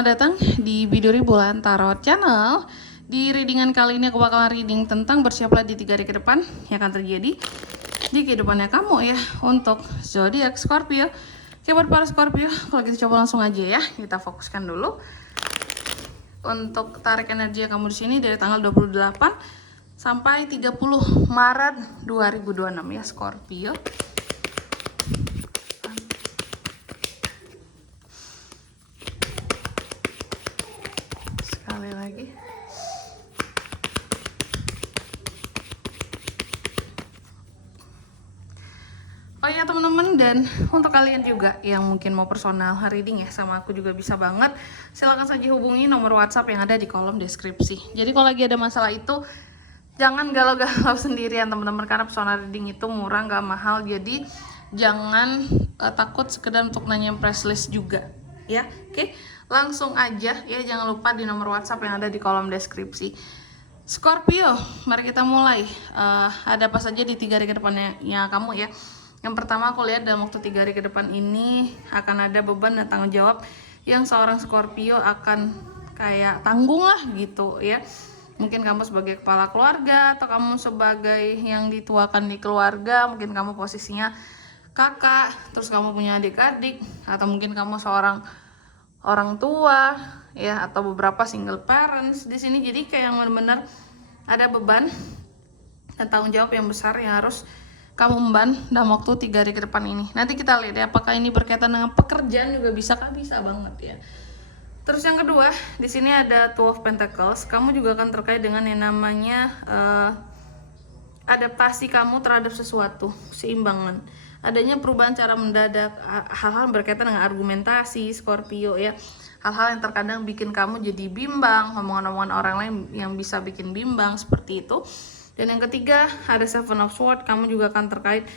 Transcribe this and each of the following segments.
selamat datang di Biduri Bulan Tarot Channel. Di readingan kali ini aku bakalan reading tentang bersiaplah di 3 hari ke depan yang akan terjadi di kehidupannya kamu ya untuk zodiak Scorpio. Oke, buat para Scorpio, kalau gitu coba langsung aja ya, kita fokuskan dulu untuk tarik energi kamu di sini dari tanggal 28 sampai 30 Maret 2026 ya Scorpio. Sekali lagi. Oh ya teman-teman, dan untuk kalian juga yang mungkin mau personal reading ya sama aku juga bisa banget. Silahkan saja hubungi nomor WhatsApp yang ada di kolom deskripsi. Jadi kalau lagi ada masalah itu jangan galau-galau sendirian teman-teman, karena personal reading itu murah, nggak mahal. Jadi jangan takut sekedar untuk nanya press list juga ya. Oke, langsung aja ya, jangan lupa di nomor WhatsApp yang ada di kolom deskripsi. Scorpio, mari kita mulai. Ada apa saja di 3 hari ke depannya ya kamu ya. Yang pertama aku lihat dalam waktu 3 hari ke depan ini akan ada beban dan tanggung jawab yang seorang Scorpio akan kayak tanggung lah gitu ya. Mungkin kamu sebagai kepala keluarga atau kamu sebagai yang dituakan di keluarga, mungkin kamu posisinya kakak, terus kamu punya adik-adik, atau mungkin kamu seorang orang tua ya, atau beberapa single parents di sini. Jadi kayak yang benar-benar ada beban dan tanggung jawab yang besar yang harus kamu emban dalam waktu 3 hari ke depan ini. Nanti kita lihat ya, apakah ini berkaitan dengan pekerjaan juga bisa kan, bisa banget ya. Terus yang kedua, di sini ada Two of Pentacles. Kamu juga akan terkait dengan yang namanya adaptasi kamu terhadap sesuatu, seimbangan. Adanya perubahan cara mendadak, hal-hal berkaitan dengan argumentasi Scorpio ya. Hal-hal yang terkadang bikin kamu jadi bimbang, omongan-omongan orang lain yang bisa bikin bimbang seperti itu. Dan yang ketiga ada Seven of Swords. Kamu juga akan terkait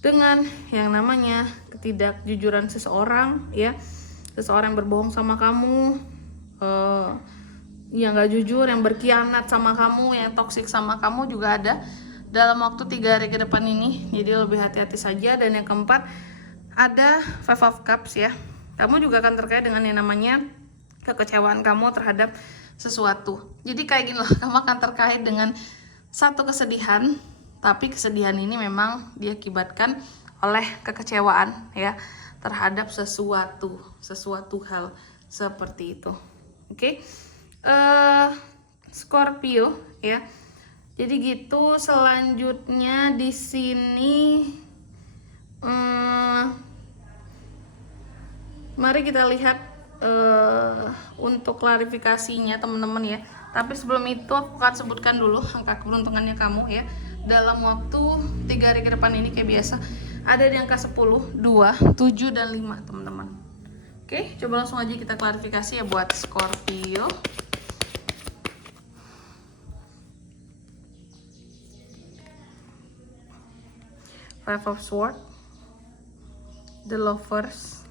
dengan yang namanya ketidakjujuran seseorang ya. Seseorang yang berbohong sama kamu, yang gak jujur, yang berkhianat sama kamu, yang toksik sama kamu juga ada dalam waktu 3 hari ke depan ini. Jadi lebih hati-hati saja. Dan yang keempat ada Five of Cups ya. Kamu juga akan terkait dengan yang namanya kekecewaan kamu terhadap sesuatu. Jadi kayak gini loh, kamu akan terkait dengan satu kesedihan, tapi kesedihan ini memang diakibatkan oleh kekecewaan ya terhadap sesuatu hal seperti itu. Oke. Scorpio ya. Jadi gitu. Selanjutnya di sini mari kita lihat untuk klarifikasinya teman-teman ya. Tapi sebelum itu aku akan sebutkan dulu angka keberuntungannya kamu ya. Dalam waktu 3 hari ke depan ini kayak biasa ada di angka 10, 2, 7, dan 5 teman-teman. Oke, coba langsung aja kita klarifikasi ya buat Scorpio. Five of Swords, The Lovers,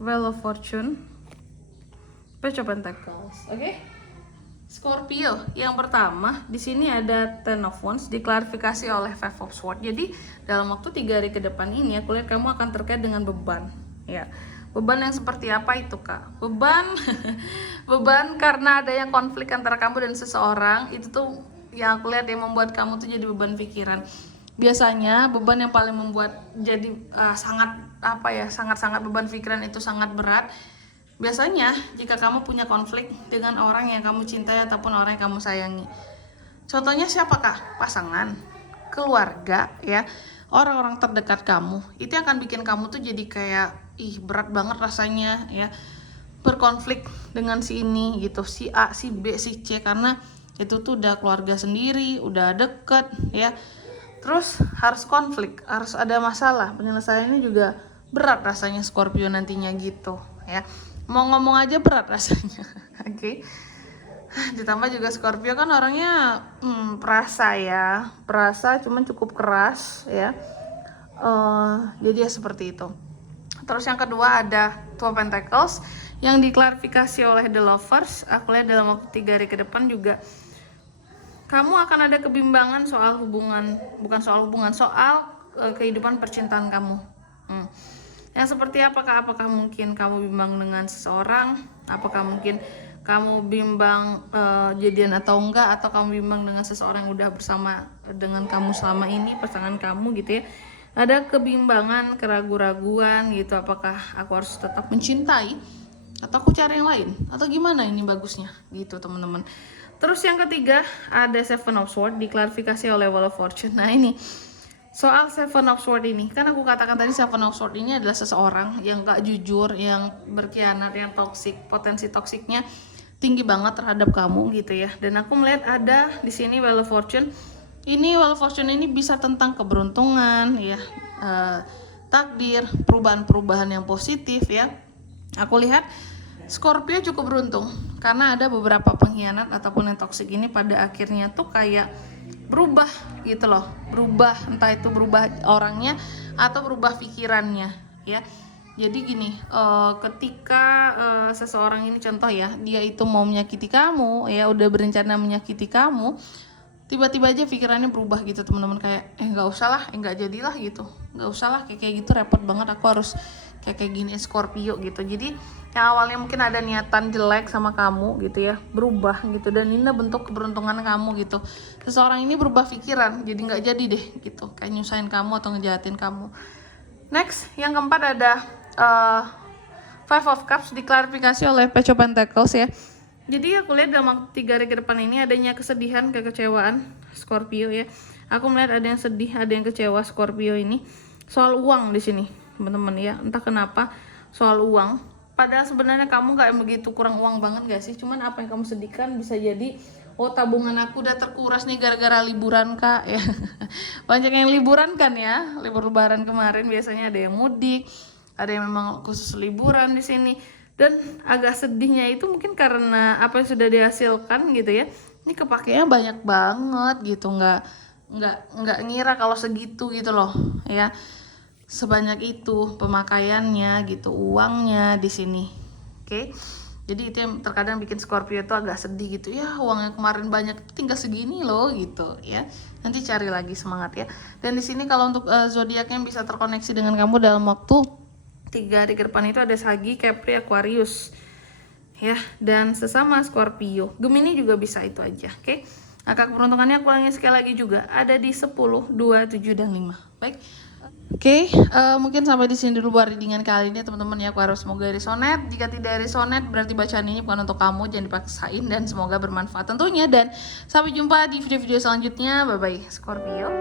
Wheel of Fortune, Page of Pentacles. Oke. Scorpio, yang pertama di sini ada Ten of Wands diklarifikasi oleh Five of Swords. Jadi dalam waktu 3 hari ke depan ini aku lihat kamu akan terkait dengan beban ya. Beban yang seperti apa itu Kak? Beban beban karena ada yang konflik antara kamu dan seseorang. Itu tuh yang aku lihat yang membuat kamu tuh jadi beban pikiran. Biasanya beban yang paling membuat jadi sangat beban pikiran itu sangat berat. Biasanya jika kamu punya konflik dengan orang yang kamu cintai ataupun orang yang kamu sayangi. Contohnya siapa Kak? Pasangan, keluarga ya, orang-orang terdekat kamu. Itu yang akan bikin kamu tuh jadi kayak berat banget rasanya ya, berkonflik dengan si ini gitu, si A, si B, si C, karena itu tuh udah keluarga sendiri, udah deket ya. Terus harus konflik, harus ada masalah, penyelesaiannya juga berat rasanya Scorpio nantinya gitu ya. Mau ngomong aja berat rasanya. Oke. Ditambah juga Scorpio kan orangnya perasa ya, perasa cuman cukup keras ya. Jadi ya seperti itu. Terus yang kedua ada Two of Pentacles yang diklarifikasi oleh The Lovers. Aku lihat dalam waktu 3 hari ke depan juga kamu akan ada kebimbangan soal hubungan, bukan soal hubungan, soal kehidupan percintaan kamu. Yang seperti apakah? Apakah mungkin kamu bimbang dengan seseorang? Apakah mungkin kamu bimbang jadian atau enggak? Atau kamu bimbang dengan seseorang yang udah bersama dengan kamu selama ini, pasangan kamu gitu ya? Ada kebimbangan, keraguan-raguan gitu. Apakah aku harus tetap mencintai? Atau aku cari yang lain? Atau gimana ini bagusnya? Gitu teman-teman. Terus yang ketiga ada Seven of Swords, diklarifikasi oleh Wheel of Fortune. Nah ini soal Seven of Swords ini, kan aku katakan tadi Seven of Swords ini adalah seseorang yang gak jujur, yang berkhianat, yang toksik, potensi toksiknya tinggi banget terhadap kamu gitu ya. Dan aku melihat ada di sini Wheel of Fortune. Ini Wheel of Fortune ini bisa tentang keberuntungan ya, takdir, perubahan-perubahan yang positif ya. Aku lihat Scorpio cukup beruntung karena ada beberapa pengkhianat ataupun yang toksik ini pada akhirnya tuh kayak berubah gitu loh, berubah, entah itu berubah orangnya atau berubah pikirannya ya. Jadi gini, ketika seseorang ini contoh ya, dia itu mau menyakiti kamu ya, udah berencana menyakiti kamu, tiba-tiba aja pikirannya berubah gitu teman-teman, kayak nggak usah lah, nggak jadilah gitu, nggak usah lah, kayak gitu repot banget, aku harus kayak gini Scorpio gitu. Jadi yang awalnya mungkin ada niatan jelek sama kamu gitu ya, berubah gitu, dan ini bentuk keberuntungan kamu gitu. Seseorang ini berubah pikiran, jadi nggak jadi deh gitu, kayak nyusahin kamu atau ngejahatin kamu. Next, yang keempat ada Five of Cups, diklarifikasi oleh Page of Pentacles ya. Jadi aku lihat dalam waktu 3 hari ke depan ini adanya kesedihan, kekecewaan Scorpio ya. Aku melihat ada yang sedih, ada yang kecewa Scorpio ini soal uang di sini, teman-teman ya. Entah kenapa soal uang. Padahal sebenarnya kamu nggak begitu kurang uang banget gak sih? Cuman apa yang kamu sedihkan bisa jadi, oh tabungan aku udah terkuras nih gara-gara liburan kak ya. Banyak yang liburan kan ya, libur lebaran kemarin biasanya ada yang mudik, ada yang memang khusus liburan di sini. Dan agak sedihnya itu mungkin karena apa yang sudah dihasilkan gitu ya, ini kepakainya banyak banget gitu, nggak ngira kalau segitu gitu loh ya, sebanyak itu pemakaiannya gitu, uangnya di sini. Oke. Jadi itu yang terkadang bikin Scorpio itu agak sedih gitu ya, uang yang kemarin banyak tinggal segini loh gitu ya. Nanti cari lagi, semangat ya. Dan di sini kalau untuk zodiak yang bisa terkoneksi dengan kamu dalam waktu 3 hari ke depan itu ada Sagi, Capri, Aquarius ya, dan sesama Scorpio. Gemini juga bisa, itu aja. Oke. Angka keberuntungannya aku ulangi sekali lagi juga, ada di 10, 2, 7, dan 5. Baik. Oke, mungkin sampai di sini dulu buat readingan kali ini teman-teman ya. Aku harus semoga resonate. Jika tidak resonate berarti bacaan ini bukan untuk kamu, jangan dipaksain, dan semoga bermanfaat tentunya. Dan sampai jumpa di video-video selanjutnya. Bye bye Scorpio.